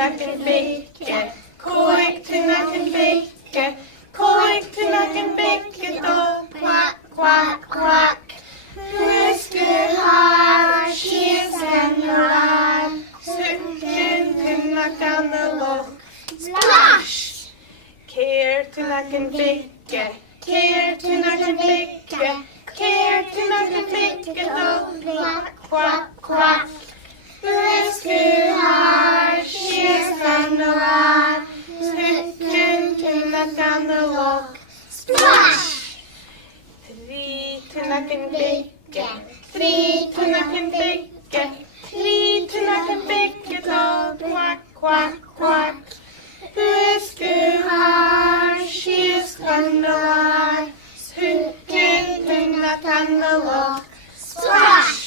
nakken bikke, koik til nakken bikke, koik til nakken bikke, då quack, quack, quack. Whisker hard, she's and around, sukken til nakken loch, splash. Care til nakken bikke, care til nakken bikke, care til nakken bikke, då quack, quack, quack. Whisker hard, she's and around, sukken til nakken loch, splash. Three to nakken bikke, three to nakken bikke, three to nakken bikke, då quack, quack, quack. Whisker hard, she's and around, sukken til nakken loch, splash.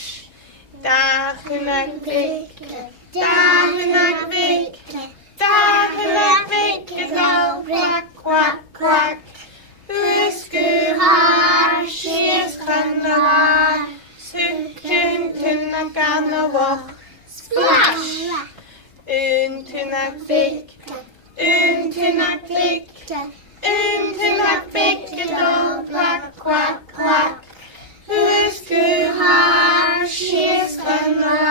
Dagenak bikke, dagenak bikke, dagenak bikke, då quack, quack, quack. Whisker hard, she's and around, sukken til nakken loch, splash. Untunak bikke, untunak bikke, untunak bikke, då quack, quack, quack. Whisker hard, she's and around.